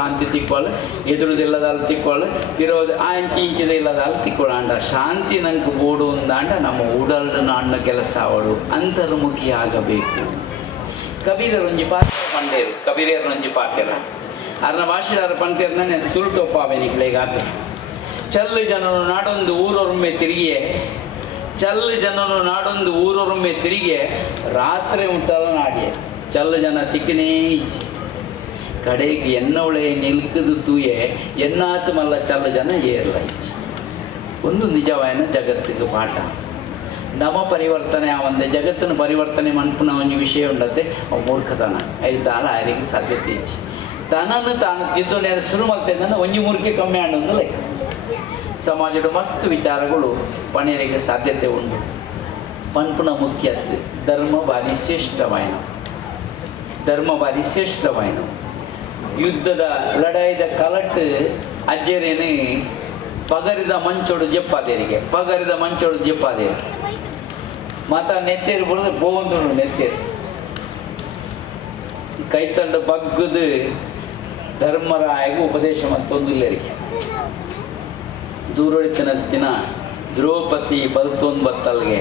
ಶಾಂತಿ ತಿಕ್ಕೊಳ್ಳ ಎದುರುದಿಲ್ಲದಲ್ಲಿ ತಿಕ್ಕೊಳ್ಳ, ಇರೋದು ಆ ಇಂಚಿ ಇಂಚಿದ ಇಲ್ಲದಲ್ಲಿ ತಿಕ್ಕೊಳ್ಳ ಅಂಡ ಶಾಂತಿ ನಂಗೆ ಬೋಡು ಅಂದಾಂಡ ನಮ್ಮ ಉಡಲ್ಡು ನಾಣ್ಣ ಕೆಲಸ ಅವಳು ಅಂತರ್ಮುಖಿ ಆಗಬೇಕು. ಕಬೀರರು ಒಂಜಿ ಪಾತ್ರ ಪಂಡೇರು, ಕಬೀರೇರ್ ಒಂಜಿ ಪಾತ್ರ. ಅರ್ನ ಭಾಷೆದಾರ ಪಂತೇರ್ನ ನಾನು ತುಳುಟೊಪ್ಪಾವೆ ನಿಕ್ಲೆಗಾತ ಚಲ್ಲು ಜನನು ನಾಡೊಂದು ಊರೊರೊಮ್ಮೆ ತಿರುಗಿಯೇ, ಚಲ್ಲ ಜನನು ನಾಡೊಂದು ಊರೊರೊಮ್ಮೆ ತಿರುಗಿಯೇ, ರಾತ್ರಿ ಉಂಟಲ್ಲ ನಾಡಿಯೇ. ಚಲ್ಲ ಜನ ತಿಕ್ಕನೇ ಇಚ್ಚಿ ಕಡೆಗೆ ಎನ್ನವಳೆ ನಿಲ್ಕದು ತೂಯೆ ಎನ್ನಾತು ಮಲ್ಲ ಚಲ್ಲ ಜನ ಏರ್ಲ ಇಚ್ಚಿ. ಒಂದು ನಿಜವಾಯನ ಜಗತ್ತಿಗೆ ಪಾಠ. ನಮ ಪರಿವರ್ತನೆ, ಆ ಒಂದು ಜಗತ್ತನ್ನು ಪರಿವರ್ತನೆ ಮನ್ಪುನ ಒಂದು ವಿಷಯ ಉಂಡತೆ, ಅವು ಮೂರ್ಖತನ. ಐದು ಸಾಲ ಆರಿಗೆ ಸಾಧ್ಯತೆ ಇಚ್ಚಿ. ತನ್ನನ್ನು ತಾನು ತಿದ್ದುನೆ ಶುರು ಮಾಡ್ತೇನೆ ಒಂಜಿ ಮೂರ್ಖೆ ಕಮ್ಮಿ ಆಡೋದು ಸಮಾಜದ ಮಸ್ತ್ ವಿಚಾರಗಳು ಪಣಿಯರಿಗೆ ಸಾಧ್ಯತೆ ಉಂಟು ಪನ್ಪುನ ಮುಖ್ಯ ಧರ್ಮ ಬಾರಿ ಶ್ರೇಷ್ಠವಾಯಿನ ಧರ್ಮ ಶ್ರೇಷ್ಠವಾಯಿನ ಯುದ್ಧದ ಲಡಾಯಿದ ಕಲಟ್ ಅಜ್ಜರೇನೆ ಪಗರಿದ ಮಂಚೋಡು ಜಪ್ಪಾದೇರಿಗೆ, ಪಗರಿದ ಮಂಚೋಡು ಜಪ್ಪಾದೇರಿ ಮಾತ ನೆತ್ತೇರಿ ಬಿಡದು ನೆತ್ತೇರಿ. ಕೈ ಕೈತಂಡ ಬಗ್ಗದು ಧರ್ಮರಾಯಗೂ ಉಪದೇಶ ಮತ್ತೊಂದುಲ್ಲರಿಗೆ ದೂರೊಳಿತನ ದಿನ ದ್ರೌಪದಿ ಬಲ್ತೊಂದು ಬತ್ತಲ್ಗೆ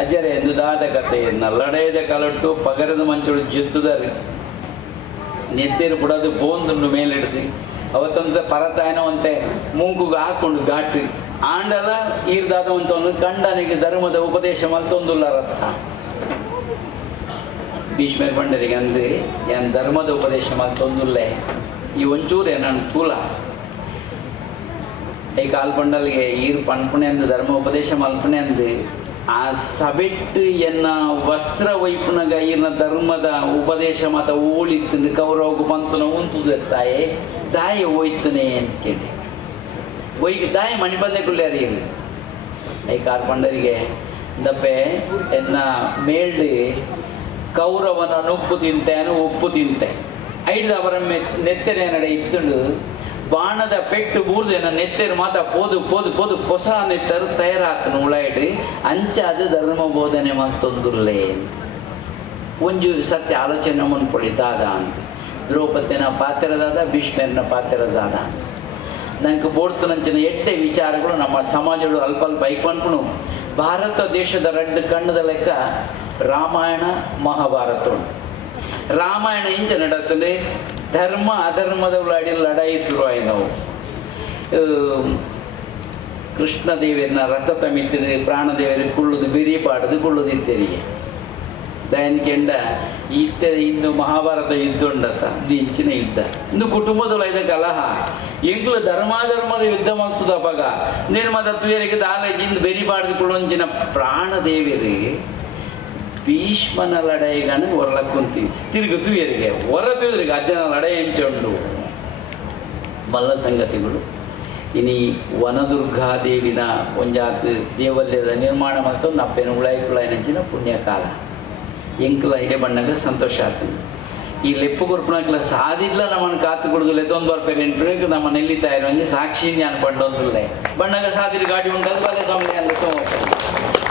ಅಜರೆ ದಾದ ಕಥೆಯನ್ನ ಲಡೆಯದ ಕಲಟ್ಟು ಪಗರದ ಮಂಚೋಡು ಜುತ್ತುದರಿ. ನೆತ್ತೇರು ಬಿಡೋದು, ಬೋಂದನ್ನು ಮೇಲಿಡ್ದು. ಅವತ್ತೊಂದು ಪರತಾಯನವಂತೆ ಮೂಗುಗೆ ಹಾಕೊಂಡು ಗಾಟ್ರಿ ಆಂಡಲ ಈರ್ದಾದವಂತವನು ಕಂಡನಿಗೆ ಧರ್ಮದ ಉಪದೇಶ ಮಲ್ತೊಂದುಲ್ಲ ರಥ ಭೀಷ್ಮರ್ ಪಂಡರಿಗೆ ಅಂದ್ರೆ ಏನ್ ಧರ್ಮದ ಉಪದೇಶ ಮಲ್ತೊಂದುಲ್ಲೇ? ಈ ಒಂಚೂರು ನನ್ನ ತೂಲ ಈ ಕಾಲ್ ಪಂಡಲ್ಗೆ ಈರ್ ಪನ್ಪುಣೆ ಅಂದು, ಧರ್ಮ ಉಪದೇಶ ಮಲ್ಪನೆ ಅಂದು. ಆ ಸಬೆಟ್ಟು ಎನ್ನ ವಸ್ತ್ರ ವೈಪುನಗ ಎನ್ನ ಧರ್ಮದ ಉಪದೇಶ ಮತ ಓಳಿತ್ತು ಕೌರವಗು ಬಂತನ ಉಂತುದ ತಾಯೆ ತಾಯಿ ಹೋಯ್ತನೆ ಅಂತ ಕೇಳಿ ಒಯ್ಗೆ ತಾಯಿ ಮಣಿ ಬಂದೆ ಕುಲ್ಯಾರಿ ಇರಲಿ ಐ ಕಾರ್ಪಂಡರಿಗೆ ದಪ್ಪೆ ಎನ್ನ ಮೇಳ್ಡಿ ಕೌರವನ ಉಪ್ಪು ಅನು ಉಪ್ಪು ತಿಂತೆ. ಐದು ಅವರ ನೆತ್ತನೆ ನಡೆ ಇತ್ತುಂಡು ಬಾಣದ ಪೆಟ್ಟು ಬೂರ್ದು ನನ್ನ ನೆತ್ತೆರು ಮಾತ ಪೋದು ಪೋದು ಪೋದು ಹೊಸ ನೆತ್ತರು ತಯಾರಾತನು ಉಳಾಯಿಡ್ರಿ ಅಂಚ ಅದು ಧರ್ಮ ಬೋಧನೆ ಮತ್ತೊಂದುಲ್ಲೇ ಒಂಜು ಸತ್ಯ ಆಲೋಚನೆ ಮನ್ಕೊಳ್ಳಿ ದಾದ ಅಂತ. ದ್ರೌಪದಿನ ಪಾತ್ರದಾದ ಭೀಷ್ಮರನ ಪಾತ್ರದಾದ. ನಂಗೆ ಬೋಡ್ತನಂಚಿನ ಎಟ್ಟೆ ವಿಚಾರಗಳು ನಮ್ಮ ಸಮಾಜಗಳು ಅಲ್ಪ ಅಲ್ಪ ಐಕೊಂಡ್ನು ಭಾರತ ದೇಶದ ರೆಡ್ ಕಣ್ಣದ ಲೆಕ್ಕ ರಾಮಾಯಣ, ಮಹಾಭಾರತ ರಾಮಾಯಣ ಇಂಚ ನಡತ್ತದೆ ಧರ್ಮ ಅಧರ್ಮದ ಉಳಾಡಿ ಲಡಾಯಿ ನಾವು. ಕೃಷ್ಣ ದೇವಿಯನ್ನ ರಥ ತಮಿತಿರಿ ಪ್ರಾಣದೇವರಿಗೆ ಕುಳ್ಳುದು, ಬಿರಿ ಪಾಡದು ದಯನ್ ದಯನ್ಕೆಂಡ ಇತ್ತ ಇಂದು ಮಹಾಭಾರತ ಯುದ್ಧ ಉಂಡತ, ಇದು ಇಂಚಿನ ಯುದ್ಧ. ಇಂದು ಕುಟುಂಬದೊಳಗಿದ ಕಲಹ. ಧರ್ಮ ಧರ್ಮಾಧರ್ಮದ ಯುದ್ಧ ಮಾಡ್ತದ ಪಗ ನಿರ್ಮ ತತ್ವರಿಗೆ ದಾಲೇಜಿಂದ ಬೆರಿ ಪಾಡ್ದುಕೊಳ್ಳೊಂಚಿನ ಪ್ರಾಣದೇವಿರಿ ಭೀಷ್ಮನ ಲಡೈಗನ ಹೊರಲ ಕುಂತಿ ತಿರುಗು ತುಯರಿಗೆ ಹೊರ ತುಯರಿಗೆ ಅಜ್ಜನ ಲಡೈ ಎಂಚುಂಡು ಮಲ್ಲ ಸಂಗತಿಗಳು. ಇನಿ ವನದುರ್ಗಾದೇವಿನ ಒಂಜಾತ್ ದೇವಾಲಯದ ನಿರ್ಮಾಣ ಮತ್ತು ನಪ್ಪೆನ ಉಳಾಯಿ ಕುಳಾಯಿನಂಚಿನ ಪುಣ್ಯಕಾಲ ಎಂಕಲ ಇಡೆ ಬಣ್ಣಗ ಸಂತೋಷ ಆಗ್ತದೆ. ಈ ಲೆಪ್ಪು ಕೊರ್ಪಣಕ್ಲ ಸಾಧಿಲ್ಲ ನಮ್ಮನ್ನು ಕಾತು ಕುಡಿದು ಲೆತ್ತೊಂದು ಬರ್ಪೇರು ಎಂಟು ನಮ್ಮ ನೆಲ್ಲಿತಾ ಇರೋ ಒಂಜಿ ಸಾಕ್ಷಿ ಪಂಡೊಂದುಲ್ಲೆ. ಬಣ್ಣಗ ಸಾದಿರು ಗಾಡಿ ಉಂಟದು ಬಲೆ ಸ್ವಾಮಿ ಅಂತ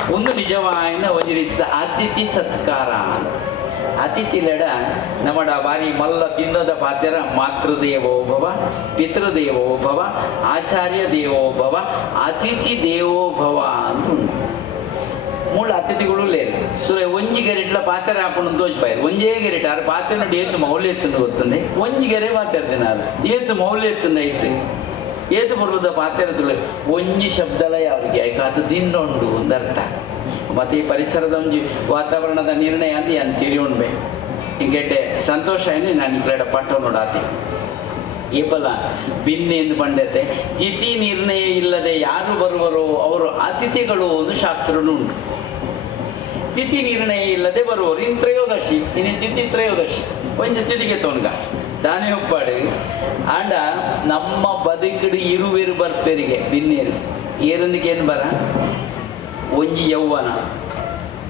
ಒಂದು ನಿಜವಾಯಿನ ರೀತಿಯ ಅತಿಥಿ ಸತ್ಕಾರ. ಅತಿಥಿಲೆಡ ನಮಡ ಬಾರಿ ಮಲ್ಲ ತಿನ್ನದ ಪಾತ್ಯರ ಮಾತೃದೇವೋಭವ ಪಿತೃದೇವೋಭವ ಆಚಾರ್ಯ ದೇವೋಭವ ಅತಿಥಿ ದೇವೋಭವ ಅಂತ ಮೂಲ ಅತಿಥಿಗಳು ಲೇರು ಸುರೆ ಒಂಜಿ ಗೆರೆಟ್ಲ ಪಾತ್ರೆ ಹಾಕೊಂಡು ತೋಜ್ಪಾಯ್ರು ಒಂಜೇ ಗೆರೆಟ್ ಆರು ಪಾತ್ರೆ ನೋಡಿ ಏತು ಮೌಲ್ಯ ಎತ್ತಂದು ಗೊತ್ತಂದೆ ಒಂಜಿ ಗೆರೆ ಮಾತಾಡ್ತೀನಿ ಅದು ಏತು ಮೌಲ್ಯ ಎತ್ತಂದ ಇಟ್ಟು ಏತು ಬರುವುದ ಪಾತ್ರೆ ಒಂಜಿ ಶಬ್ದಲ ಯಾವ್ರಿಗೆ? ಆಯ್ತು ದಿನ್ನೊಂಡು ಒಂದು ಅರ್ಥ. ಮತ್ತೆ ಈ ಪರಿಸರದ ಒಂಜಿ ವಾತಾವರಣದ ನಿರ್ಣಯ ಅಂತ ಏನು ತಿರಿಯುಣ್ಬೆ ಹಿಂಗೆಡ್ಡೆ ಸಂತೋಷ ಏನು ನಾನು ಕಡೆ ಪಟ್ಟ ನೋಡಾತಿ. ಏಪಲ ಭಿನ್ನೆ ಎಂದು ಪಂಡತೆ, ತಿಥಿ ನಿರ್ಣಯ ಇಲ್ಲದೆ ಯಾರು ಬರುವರೋ, ಅವರು ಅತಿಥಿಗಳು ಒಂದು ಶಾಸ್ತ್ರನು ಉಂಟು. ತಿಥಿ ನಿರ್ಣಯ ಇಲ್ಲದೆ ಬರುವರು ಇನ್ನು ತ್ರಯೋದಶಿ ಇನ್ನು ತಿಥಿ ತ್ರಯೋದಶಿ ಒಂದು ತಿಥಿಗೆ ತೊನ್ಗ ದಾನೆ ಒಪ್ಪಾಡು. ಆಂಡ ನಮ್ಮ ಬದುಕಿಡು ಇರುವಿರು ಬರ್ತೆರಿಗೆ. ಭಿನ್ನೇರು ಏರೊಂದಿಗೆ ಏನು ಬರ? ಒಂಜಿ ಯೌವನ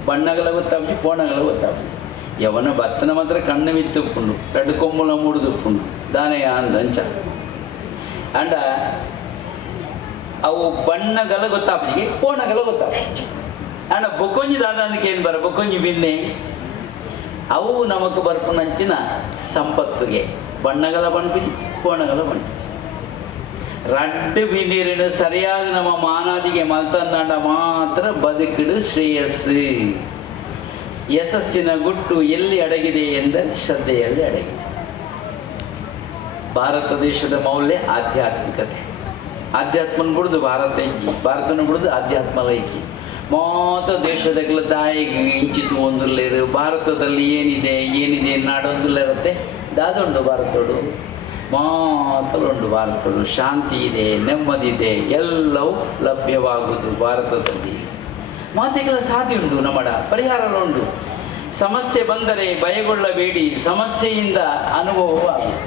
ಬಣ್ಣಗಳ ಗೊತ್ತಾಗ್ತಿ ಕೋಣಗಳ ಗೊತ್ತಾಗ್ತಿ ಯವನ ಭತ್ತನ ಮಾತ್ರ ಕಣ್ಣು ವಿತ್ತುಪ್ಪುಂಡು ಎರಡು ಕೊಂಬುಲ ಮೂಡುದುಪ್ಪುಂಡು ದಾನೆಯ ಅಂದಂಚ ಅಂಡ ಅವು ಬಣ್ಣಗಳ ಗೊತ್ತಾಪ್ಪಿಗೆ ಕೋಣಗಳ ಗೊತ್ತಾಪ್ಪ ಆಂಡ ಬೊಕೊಂಜಿ ದಾದಾಂದಕ್ಕೆ ಏನು ಬರ? ಬೊಕೊಂಜಿ ಬಿನ್ನೆ. ಅವು ನಮಕ್ ಬರ್ಪುನಂಚಿನ ಸಂಪತ್ತುಗೆ. ಬಣ್ಣಗಳ ಬಣ್ಪಿಜಿ ಕೋಣಗಳ ಬಣ್ಪಿಜಿ ರಡ್ ಬಿಂದಿರಿನ ಸರಿಯಾದ ನಮ್ಮ ಮಾನಾದಿಗೆ ಮಲ್ತಂದಾಂಡ ಮಾತ್ರ ಬದುಕಿಡು ಶ್ರೇಯಸ್ಸು. ಯಶಸ್ಸಿನ ಗುಟ್ಟು ಎಲ್ಲಿ ಅಡಗಿದೆ ಎಂದರೆ ಶ್ರದ್ಧೆಯಲ್ಲಿ ಅಡಗಿದೆ. ಭಾರತ ದೇಶದ ಮೌಲ್ಯ ಆಧ್ಯಾತ್ಮಿಕತೆ. ಆಧ್ಯಾತ್ಮನ ಬಿಡುದು ಭಾರತ ಇಂಚಿ ಭಾರತನ ಬಿಡುದು ಆಧ್ಯಾತ್ಮಲ ಇಜ್ಜಿ ಮಾತ ದೇಶದ ತಾಯಿಗೆ ಇಂಚಿತು ಒಂದುಲ್ಲೇರು ಭಾರತದಲ್ಲಿ ಏನಿದೆ ಏನಿದೆ ನಾಡೊಂದುಲ್ಲ ಇರುತ್ತೆ ದಾದೊಂದು ಭಾರತೋಡು ಮಾತಲುಂಡು ಭಾರತೋಡು ಶಾಂತಿ ಇದೆ ನೆಮ್ಮದಿ ಇದೆ ಎಲ್ಲವೂ ಲಭ್ಯವಾಗುವುದು ಭಾರತದಲ್ಲಿ. ಮಾತೆಗಳ ಸಾಧ್ಯ ಉಂಟು ನಮ್ಮಡ ಪರಿಹಾರಗಳುಂಟು ಸಮಸ್ಯೆ ಬಂದರೆ ಭಯಗೊಳ್ಳಬೇಡಿ, ಸಮಸ್ಯೆಯಿಂದ ಅನುಭವವೂ ಆಗಿದೆ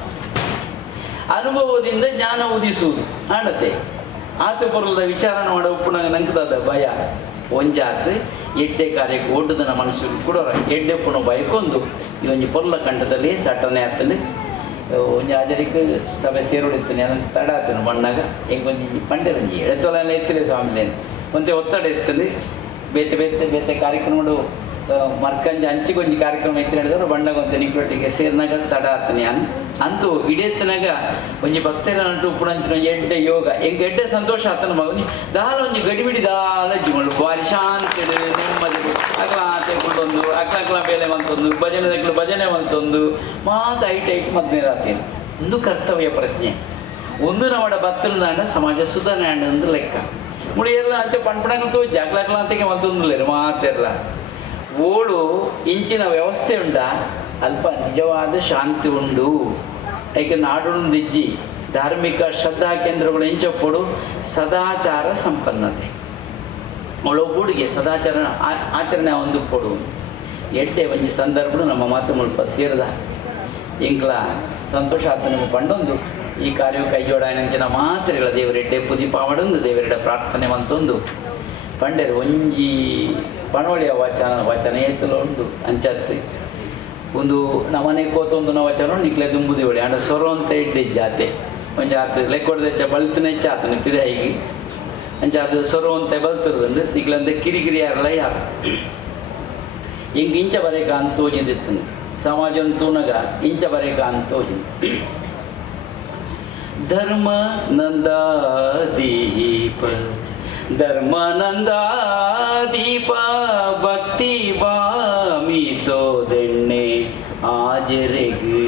ಅನುಭವದಿಂದ ಜ್ಞಾನ ಉದಿಸುವುದು ಆಡತೆ ಆತ ಬರುವುದ ವಿಚಾರ ಮಾಡ ಉಪ್ಪುನಾಗ ನಂಕದಾದ ಭಯ. ಒಂಜಾತ್ ಎಡ್ಡೆ ಕಾರ್ಯಕ್ಕೆ ಒಡ್ಡದನ ಮನಸ್ಸು ಕೂಡ ಎಡ್ಡೆ ಪುಣ ಬಯಕೊಂದು ಈ ಒಂದು ಪೊರ್ಲ ಕಂಠದಲ್ಲಿ ಸಟನೆ ಆಗ್ತದೆ ಒಂಜಿ ಆಜರಿಕ ಸಭೆ ಸೇರೋಡಿರ್ತೀನಿ, ಅದನ್ನು ತಡ ಆಗ್ತಾನೆ ಮಣ್ಣಾಗ ಹೆಂಗೊಂಜಿ ಪಂಡೆರಂಜಿ ಎಳೆತೊಲೆಲ್ಲ ಎತ್ತಿಲ್ಲ ಸ್ವಾಮಿಲೇನು. ಒಂದೇ ಒತ್ತಡ ಇರ್ತದೆ. ಬೇತೆ ಬೇತೆ ಬೇತೆ ಕಾರ್ಯಕ್ರಮಗಳು ಮರ್ಕಂಜ ಅಂಚಿಗೊಂಜಿ ಕಾರ್ಯಕ್ರಮ ಇತ್ತು ಹೇಳಿದ್ರು ಬಣ್ಣಗ ಒಂದು ನಿಕ್ರೊಟ್ಟಿಗೆ ಸೇರ್ನಾಗ ತಡ ಆಗ್ತಾನೆ ಅಂತೂ ಇಡೀತನಾಗ ಒಂಜಿ ಭಕ್ತರ ಅಂಟು ಪುಣಂಚಿನ ಎಡ್ಡೆ ಯೋಗ. ಹೆಂಗೆ ಎಡ್ಡೆ ಸಂತೋಷ ಆತನ ಮಗನಿ? ದಾಲ ಒಂಜಿ ಗಡಿಬಿಡಿ ದಾಲ ಜಿಮಳು ಬಾರಿ ಶಾಂತಿ ನೆಮ್ಮದಿ ಅಕ್ಲ ತೆಗೊಂಡೊಂದು ಅಕ್ಲ ಅಕ್ಲ ಬೇಲೆ ಮಂತೊಂದು, ಭಜನೆ ದಕ್ಲು ಭಜನೆ ಮಂತೊಂದು. ಮಾತ ಐಟ್ ಐಟ್ ಮದ್ನೆ ರಾತೇನು ಒಂದು ಕರ್ತವ್ಯ ಪ್ರಜ್ಞೆ. ಒಂದು ನಮ್ಮಡ ಭಕ್ತರು ದಾಂಡ ಸಮಾಜ ಸುಧಾರಣೆ ಲೆಕ್ಕ. ಮುಡಿ ಎಲ್ಲ ಅಂಚೆ ಪಣ್ಪಣಂಗ ತೋಜಿ ಅಕ್ಲ ಅಕ್ಲ ಅಂತೆಗೆ ಮಂತೊಂದು ಮಾತೆಲ್ಲ ಓಡು ಇಂಚಿನ ವ್ಯವಸ್ಥೆ ಉಂಟ? ಅಲ್ಪ ನಿಜವಾದ ಶಾಂತಿ ಉಂಡು ಯಾಕೆ ನಾಡುಂದಿಜ್ಜಿ ಧಾರ್ಮಿಕ ಶ್ರದ್ಧಾ ಕೇಂದ್ರಗಳು ಇಂಚಪ್ಪಡು ಸದಾಚಾರ ಸಂಪನ್ನತೆ. ಒಳಗೂಡಿಗೆ ಸದಾಚಾರ ಆಚರಣೆ ಒಂದು ಕೊಡು ಎಡ್ಡೆ ಒಂಜಿ ಸಂದರ್ಭ ನಮ್ಮ ಮಾತು ಮುಲ್ಪ ಸೇರಿದ. ಇಂಕ್ಲ ಸಂತೋಷ ಆತ ನಮಗೆ ಪಂಡೊಂದು. ಈ ಕಾರ್ಯವು ಕೈಜೋಡಾಯನಂಚಿನ ಮಾತ್ರೆಗಳ ದೇವರೆಡ್ಡೆ ಪುದಿ ಪಾವಡೊಂದು ದೇವರೆಡ್ಡೆ ಪ್ರಾರ್ಥನೆ ಮಂತೊಂದು. ಪಂಡೆರು ಒಂಜಿ ಪಣವಳಿಯ ವಚನ ವಚನ ಏತಲು ಉಂಟು ಅಂಚತ್ತೆ ಒಂದು ನಮನೆ ಕೋತೊಂದು ನ ವಚನ ನಿಕ್ಲೆ ದುಂಬುದಿ ಹೊಳಿ. ಅಂಡ ಸೊರ ಅಂತ ಇಡ್ಡೆ ಜಾತೆ. ಒಂಜಿ ಆತ ಲೆಕ್ಕೊಡ್ದೆಚ್ಚ ಬಲ್ತಿನ ಹೆಚ್ಚ ಆತನ ಪಿರಾಯಿಗೆ ಅಂಚ ಅದು ಸೊರ ಅಂತ ಬಲ್ತಿರೋದು ನಿಕ್ಲಂದ ಕಿರಿಕಿರಿ ಯಾರಲ್ಲ ಯಾರು. ಹಿಂಗೆ ಇಂಚ ಬರೇಕ ಅಂತ ತೋಜಿಂದಿತ್ತು ಸಮಾಜ ತೂನಗ ಇಂಚ ಬರೇಕ ಅಂತ ತೋಜಿಂದು ಧರ್ಮ ನಂದ ದೀಪ ಧರ್ಮಾನಂದ ದೀಪ ಭಕ್ತಿ ಬಾಮಿ ತೋದೆಣ್ಣೆ ಆಜರೆಗೆ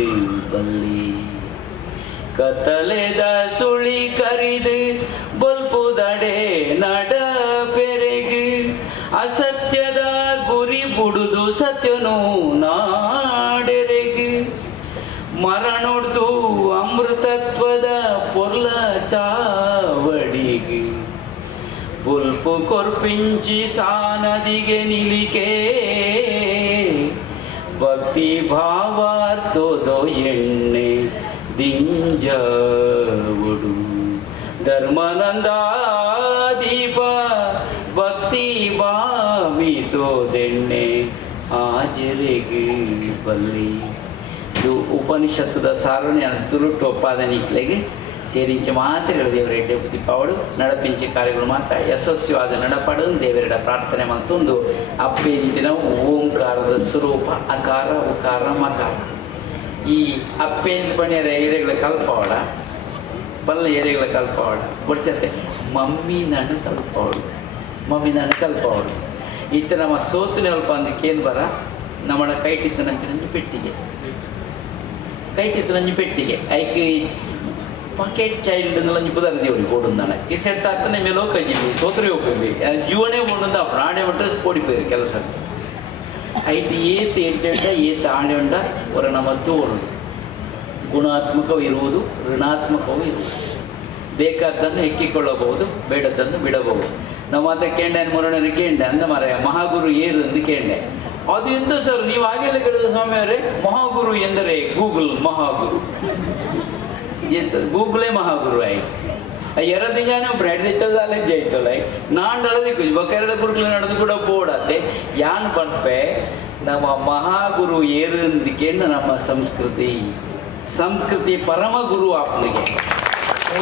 ಬಲ್ಲಿ ಕತ್ತಲೆದ ಸುಳಿ ಕರಿದು, ಬಲ್ಪುದಡೆ ನಡ ಪೆರೆಗೆ. ಅಸತ್ಯದ ಗುರಿ ಬುಡುದು ಸತ್ಯನು ನಾಡೆರೆಗೆ. ಮರಣೊಡ್ದು ಅಮೃತತ್ವದ ಪೊರ್ಲ ಚಾವಡಿಗೆ ಬುಲ್ಪು ಕೊರ್ಪಿಂಚಿ ಸಾನದಿಗೆ ನಿಲಿಕೆ. ಭಕ್ತಿ ಭಾವಾರ್ಥೋದೋ ಎಣ್ಣೆ ದಿಂಜವುಡು ಧರ್ಮನಂದ ದೀಪ ಭಕ್ತಿ ಭಾವಿತೋದೆಣ್ಣೆ ಆಜರೆಗೆ ಬಲ್ಲಿ. ಇದು ಉಪನಿಷತ್ತದ ಸಾರಣೆ ತುರುಟ್ಟು ಮಾತ್ರ ಮಾತ್ರೆಗಳು ದೇವರೆಡ್ಡೆ ಬುದ್ಧಿಪಾವಡು ನಡಪಿಂಚೆ ಕಾರ್ಯಗಳು ಮಾತ್ರ, ಯಶಸ್ವಿಯಾದ ನಡಪಡು, ದೇವರೆಡ ಪ್ರಾರ್ಥನೆ ಮಂತೊಂದು ಅಪ್ಪೆಂಚಿನ ಓಂಕಾರದ ಸ್ವರೂಪ, ಅಕಾರ, ಉಕಾರ, ಮಕಾರ. ಈ ಅಪ್ಪೆಂಚ ಬಣ್ಣಿಯರ ಎರೆಗಳ ಕಲ್ಪವಾಡ ಬಲ್ಲ ಎರೆಗಳ ಕಲ್ಪವಾಡ ಬರ್ಚತೆ ಮಮ್ಮಿ ನಾನು ಕಲ್ಪವಳು, ಮಮ್ಮಿ ನಾನು ಕಲ್ಪವಳು. ಇತ್ತ ನಮ್ಮ ಸೋತಿನ ಅಲ್ಪ ಅಂದಕ್ಕೇನು ಬರ? ನಮ್ಮ ಕೈಟಿತ್ತು ನಂಚಿನ ಪೆಟ್ಟಿಗೆ. ಕೈಟಿತ್ತು ನಂಜು ಪೆಟ್ಟಿಗೆ. ಐಕೆ पॉकेट चाइल्डला निपदार देवरी ಓಡುಂದ ಈ ಸೆಟ್ ಆಗ್ತಾನೆ ಮೇಲೆ ಹೋಗಿ ಸೋತ್ರೆ ಹೋಗಿ ಜೀವನೇ ಮುಂದ ಪ್ರಾಣಿ ಬಿಟ್ಟರೆ ಓಡಿಪೋಯ್ರಿ ಕೆಲಸ ಐದು ಏತ್ ಎಂಟೆಂಟ ಏತ್ ಆಣೆಂಡ ಹೊರ ನಮ್ಮದ್ದು ಓಡುದು ಗುಣಾತ್ಮಕವೂ ಇರುವುದು ಋಣಾತ್ಮಕವೂ ಇರುವುದು ಬೇಕಾದ್ದನ್ನು ಹೆಕ್ಕಿಕೊಳ್ಳಬಹುದು ಬೇಡದ್ದನ್ನು ಬಿಡಬಹುದು ನಮ್ಮ ಮಾತ ಕೇಂಡೆ ಮುರಣರು ಕೇಂಡೆ ಅಂದ ಮರ ಮಹಾಗುರು ಏರು ಎಂದು ಕೇಂಡೆ ಅದು ಎಂತ ಸರ್ ನೀವು ಹಾಗೆಲ್ಲ ಕೇಳಿದ ಸ್ವಾಮಿ ಅವರೇ ಮಹಾಗುರು ಎಂದರೆ ಗೂಗಲ್ ಮಹಾಗುರು ಆಯ್ತು ಎರಡು ಜನ ಬ್ರೆಡ್ ದಿತ್ತದಾಲೆ ಜೈತಲ್ಲ ನಾಂಡಳದಿ ಕುಜ್ ಬಕೆರಡ ಕುರುಕಲು ನಡೆದು ಕೂಡ ಬೋಡತ್ತೆ ಯಾನ್ ಪಂಪೆ ನಮ್ಮ ಮಹಾಗುರು ಏರು ಎಂದಿಕೆಂಡು ನಮ್ಮ ಸಂಸ್ಕೃತಿ. ಸಂಸ್ಕೃತಿ ಪರಮ ಗುರು ಆಪನಿಗೆ.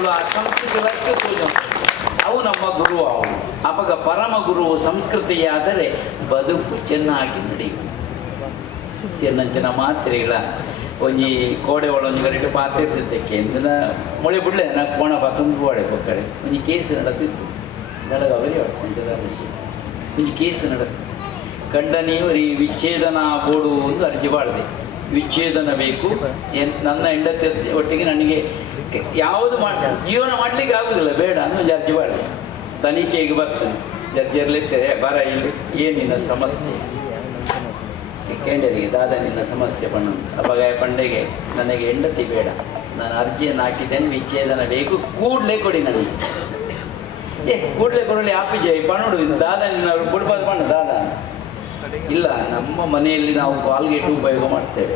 ಆ ಸಂಸ್ಕೃತಿ ಪೂಜೆ ಅವು ನಮ್ಮ ಗುರು ಅವು ಅಪಗ ಪರಮ ಗುರು ಸಂಸ್ಕೃತಿಯಾದರೆ ಬದುಕು ಚೆನ್ನಾಗಿ ನಡೆಯುವುದು. ಸೇನಂಚಿನ ಮಾತ್ರೆಗಳ ಒಂಜಿ ಕೋಡೆ ಒಳ ಒಂಜಿ ಕರೆಕ್ಟ್ ಇರ್ತಿದ್ದಕ್ಕೆ ಎಂದಿನ ಮೊಳೆ ಬಿಡಲೆ ನಾ ಕೋಣ ಪಾತ್ರ ಬೋಡೆ ಪಕ್ಕಡೆ ಒಂಜಿ ಕೇಸ್ ನಡತಿತ್ತು. ನನಗೆ ಅವರೇ ಒಂಜಿ ಕೇಸ್ ಖಂಡನೆ ರೀ, ವಿಚ್ಛೇದನ ಬೋರ್ಡು ಒಂದು ಅರ್ಜಿ ಮಾಡಿದೆ ವಿಚ್ಛೇದನ ಬೇಕು. ನನ್ನ ಹೆಂಡತಿ ಒಟ್ಟಿಗೆ ನನಗೆ ಯಾವುದು ಮಾಡ ಜೀವನ ಮಾಡಲಿಕ್ಕೆ ಆಗುದಿಲ್ಲ. ಬೇಡ ಅನ್ನೋ ಅರ್ಜಿ ಮಾಡಿದೆ ತನಿಖೆಗೆ ಬರ್ತದೆ ಜಡ್ಜರ್ಲಿರ್ತದೆ ಬರ ಇಲ್ಲಿ. ಏನಿನ ಸಮಸ್ಯೆ? ಕೇಂದ್ರಿಗೆ ದಾದ ನಿನ್ನ ಸಮಸ್ಯೆ ಪಣ್ಣು. ಅಪಗಾಯ ಪಂಡೆಗೆ ನನಗೆ ಹೆಂಡತಿ ಬೇಡ. ನಾನು ಅರ್ಜಿಯನ್ನು ಹಾಕಿದ್ದೇನೆ, ವಿಚ್ಛೇದನ ಬೇಕು. ಕೂಡಲೇ ಕೊಡಿ ನನಗೆ. ಏ, ಕೂಡಲೇ ಕೊಡಲಿ ಆಪಿಜೆ ಪಣೋಡು ಇದು ದಾದ ನಿನ್ನ ಕೊಡ್ಬಾರ್ದು ಪಣ್ಣ, ದಾದ. ಇಲ್ಲ, ನಮ್ಮ ಮನೆಯಲ್ಲಿ ನಾವು ಕಾಲ್ಗೇಟ್ ಉಪಯೋಗ ಮಾಡ್ತೇವೆ.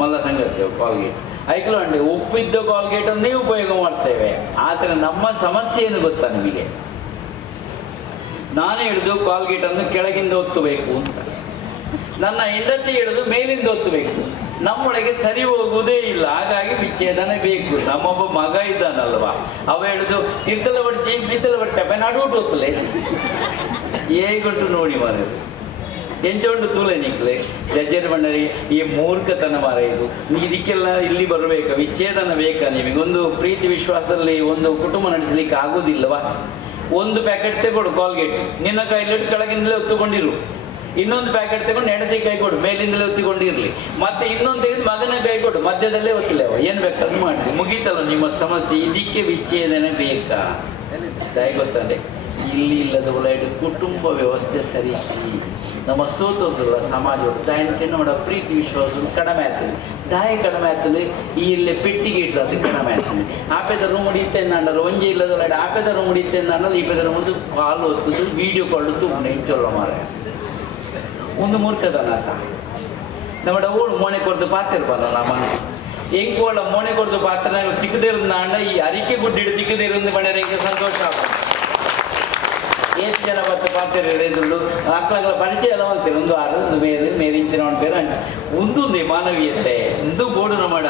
ಮಲ್ಲ ಸಂಗತಿ ಕಾಲ್ಗೇಟ್ ಐಕ್ಲೋ ಅಂಡಿ ಉಪ್ಪಿದ್ದ ಕಾಲ್ಗೇಟ್ ಅನ್ನೇ ಉಪಯೋಗ ಮಾಡ್ತೇವೆ. ಆದರೆ ನಮ್ಮ ಸಮಸ್ಯೆ ಏನು ಗೊತ್ತಾ ನಿಮಗೆ? ನಾನು ಹಿಡಿದು ಕಾಲ್ಗೇಟ್ ಅನ್ನು ಕೆಳಗಿಂದ ಒತ್ತಬೇಕು ಅಂತ. ನನ್ನ ಹೆಂಡತಿ ಹೇಳಿದು ಮೇಲಿಂದ ಒತ್ತಬೇಕು. ನಮ್ಮೊಳಗೆ ಸರಿ ಹೋಗುವುದೇ ಇಲ್ಲ. ಹಾಗಾಗಿ ವಿಚ್ಛೇದನ ಬೇಕು. ನಮ್ಮೊಬ್ಬ ಮಗ ಇದ್ದಾನಲ್ವಾ? ಅವ ಹೇಳಿದು ಇರ್ತಲ ಬಡ್ಚಿ ಬಿತ್ತಲ ಬಡ್ಚಪ್ಪ ನಡು ಒತ್ತಲೆ ಹೇಗುಂಟು ನೋಡಿ ಮಾರ. ಎಂಚೊಂಡು ತೂಲೆ ನಿಕ್ಲೆ. ಜಜ್ಜರ ಬಣ್ಣರಿ, ಈ ಮೂರ್ಖತನ ಮಾರ ಇದು. ಇದಕ್ಕೆಲ್ಲ ಇಲ್ಲಿ ಬರಬೇಕು. ವಿಚ್ಛೇದನ ಬೇಕಾ ನಿಮಗೆ? ಒಂದು ಪ್ರೀತಿ ವಿಶ್ವಾಸದಲ್ಲಿ ಒಂದು ಕುಟುಂಬ ನಡೆಸಲಿಕ್ಕೆ ಆಗುವುದಿಲ್ಲವಾ ಒಂದು ಪ್ಯಾಕೆಟ್ ತೆಗೊಡು ಕಾಲ್ಗೆಟ್ ನಿನ್ನ ಕೈಲಿಟ್ಟು ಕೆಳಗಿಂದಲೇ ಒತ್ತುಕೊಂಡಿರು ಇನ್ನೊಂದು ಪ್ಯಾಕೆಟ್ ತಗೊಂಡು ಹೆಂಡತಿ ಕೈ ಕೊಡು, ಮೇಲಿಂದಲೇ ಒತ್ತಿಕೊಂಡಿರ್ಲಿ. ಮತ್ತೆ ಇನ್ನೊಂದು ತೆಗೆದು ಮಗನ ಕೈ ಕೊಡು, ಮಧ್ಯದಲ್ಲೇ ಒತ್ತಿಲ್ಲ ಏನ್ ಬೇಕಾದ್ರೂ ಮಾಡಿ ಮುಗೀತಲ್ಲ ನಿಮ್ಮ ಸಮಸ್ಯೆ. ಇದಕ್ಕೆ ವಿಚ್ಛೇದನೆ ಬೇಕಾ? ದಯ ಗೊತ್ತಂದೆ ಇಲ್ಲಿ ಇಲ್ಲದ ಒಳಗೆ ಕುಟುಂಬ ವ್ಯವಸ್ಥೆ ಸರಿ ನಮ್ಮ ಸೋತೋದಿಲ್ಲ ಸಮಾಜ ದಾಯಕ್ಕೆ ನೋಡ, ಪ್ರೀತಿ ವಿಶ್ವಾಸ ಕಡಿಮೆ ಆಗ್ತದೆ. ದಾಯ ಕಡಿಮೆ ಆಗ್ತದೆ. ಈ ಇಲ್ಲಿ ಪೆಟ್ಟಿಗೆ ಅದು ಕಡಿಮೆ ಆಗ್ತದೆ. ಆಪೆದ ರೂಮ್ ಹಿಡಿತೇನೆ ಅನ್ನಲ್ಲ ಒಂಜೆ ಇಲ್ಲದ ಒಳಗೆ ಆಪೆದ ರೂಮ್ ಹಿಡಿತೇನೆ ಅನ್ನಲ್ಲ ಈ ಪೆದ ರೂಮ್ ಕಾಲು ವೀಡಿಯೋ ಕಾಲ್ ತುಂಬ ನೆಂಚೊಲ್ಲ ಮಾರ ಒಂದು ಮೂರ್ತದಲ್ಲ ನಮ್ಮ ಓಳು ಮೋಣೆ ಕೊರದು ಪಾತ್ರ ಇರ್ಬಲ್ಲ ನಮ್ಮ ಎಂಗ್ ಓಳ ಮೋಣೆ ಕೊರದು ಪಾತ್ರ ತಿಕ್ಕದಿರುಂದಾಂಡ ಈ ಅರಿಕೆ ಗುಡ್ಡಿಡು ತಿಕ್ಕದಿருந்து ಬಂದರೆ ಸಂತೋಷ ಆಗುತ್ತೆ ಏಸು ಜನ ಬತ್ತು ಪಾತ್ರ ಎಳೆದುಳ್ಳು ಅಕ್ಕಳ ಪರಿಚಯ ಎಲ್ಲ ಅಂತೀರಿ ಒಂದು ಆರು, ಒಂದು ಮೇರೆ ಮೇರಿಂಚಿನ ಅಂತಾರೆ ಒಂದು ಮಾನವೀಯತೆ ಒಂದು ಗೋಡು ನಮಡ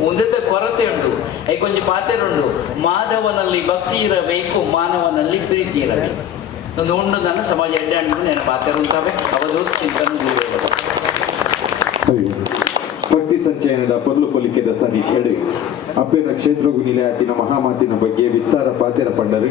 ಒಂದೆತ್ತ ಕೊರತೆ ಉಂಟು ಐ ಕೊಂಚ ಪಾತ್ರ ಉಂಟು ಮಾಧವನಲ್ಲಿ ಭಕ್ತಿ ಇರಬೇಕು, ಮಾನವನಲ್ಲಿ ಪ್ರೀತಿ ಇರಬೇಕು. ನೋಡೋಣ ನನ್ನ ಸಮಾಜ ಎಡ್ಡಾಡಿದ್ರು ನಾನು ಮಾತಾಡುತ್ತವೆ ಅವಧೂ ಚಿಂತನೆ ಗುರುಗಳು ಭಕ್ತಿ ಸಂಚಯನದ ಪೊರ್ಲು ಪೊಲಿಕೆದ ಸನ್ನಿಧಿ ಅಪ್ಪೆನ ಕ್ಷೇತ್ರಗೂ ನಿಲಯತಿನ ಮಹಾಮಾತಿನ ಬಗ್ಗೆ ವಿಸ್ತಾರ ಪಾತ್ರ ಪಂಡರು